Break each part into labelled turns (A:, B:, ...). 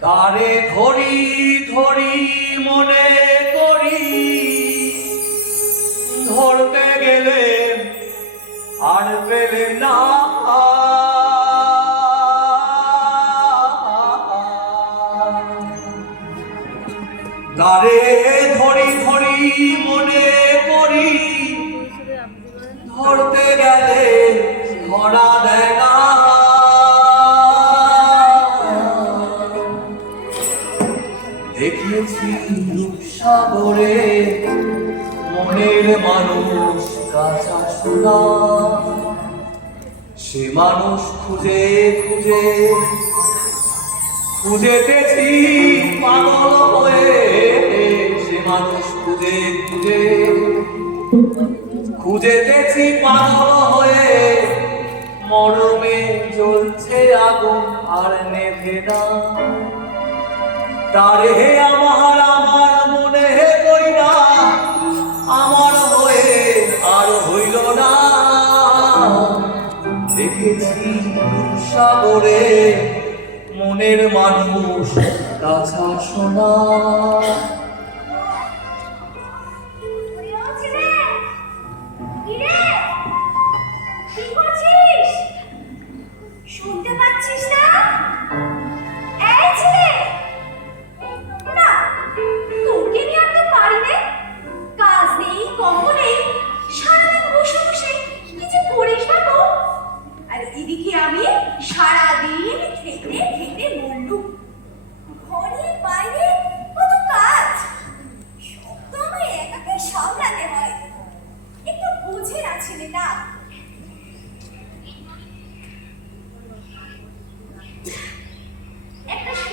A: তারে ধরি ধরি, মনে করি। ধরতে গেলে আর পেলে না। তারে ধরি ধরি, মনে করি। ধরতে গেলে ধরা মনের মানুষ সে মানুষ খুঁজে খুঁজে, খুঁজেতেছি পাগল হয়ে। সে মানুষ খুঁজে খুঁজে, খুঁজেতেছি পাগল হয়ে। মরমে জ্বলছে আগুন আর নেভে না। তারে হে আমার আমার মনে হে কইরা, আমার হয়ে আর হইল না। দেখেছি সাগরে মনের মানুষ কাছা শোনা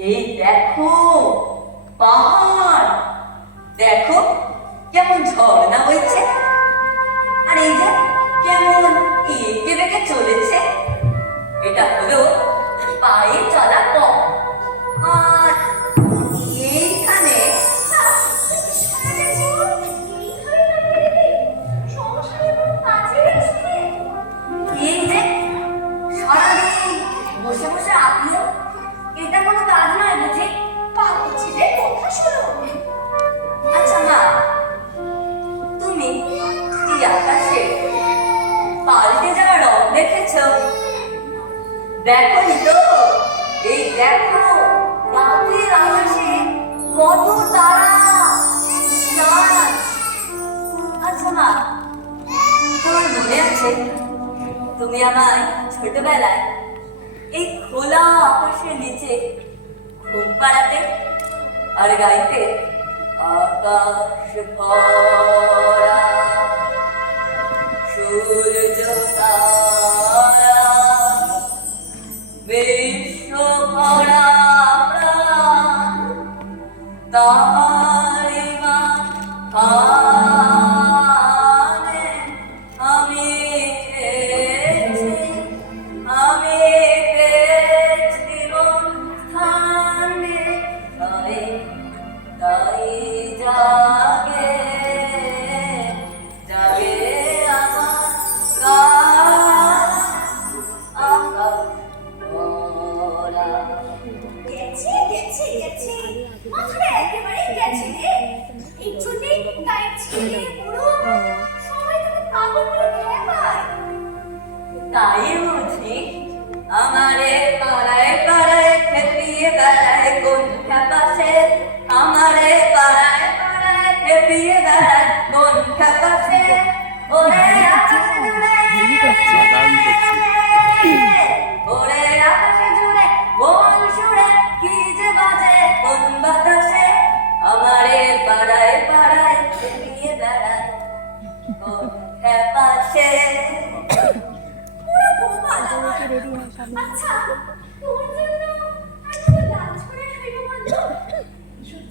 B: এই
C: দেখো, পাহাড়। দেখো, কেমন ঝর্ণা হয়েছে। আর এই যে, কেমন এঁকে বেঁকে চলেছে। এটা হলো পায়ে চলা পথ। আর আচ্ছা তোমার মনে আছে, তুমি আমায় ছোটবেলায় এই খোলা আকাশের নিচে ঘুম পাড়াতে আর গাইতে আকাশ ভরা 다리가 পাড়ায় পাড়ায় পাড়ায় হে বিয়ে বেড়ায়, মন কাপাসে ওরে আকাশ জুড়ে ওরে আকাশ জুড়ে, মন সুরে কি যে বাজে, কোন বাতাসে?
B: আমারে পাড়ায় পাড়ায় হে বিয়ে বেড়ায়, কোন কাপাসে আচ্ছা তোর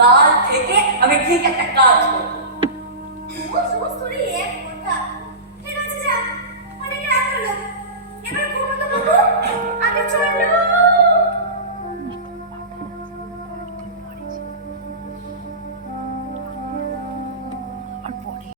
C: কাল থেকে আমি ঠিক একটা কাজ করব
B: রোজ রোজ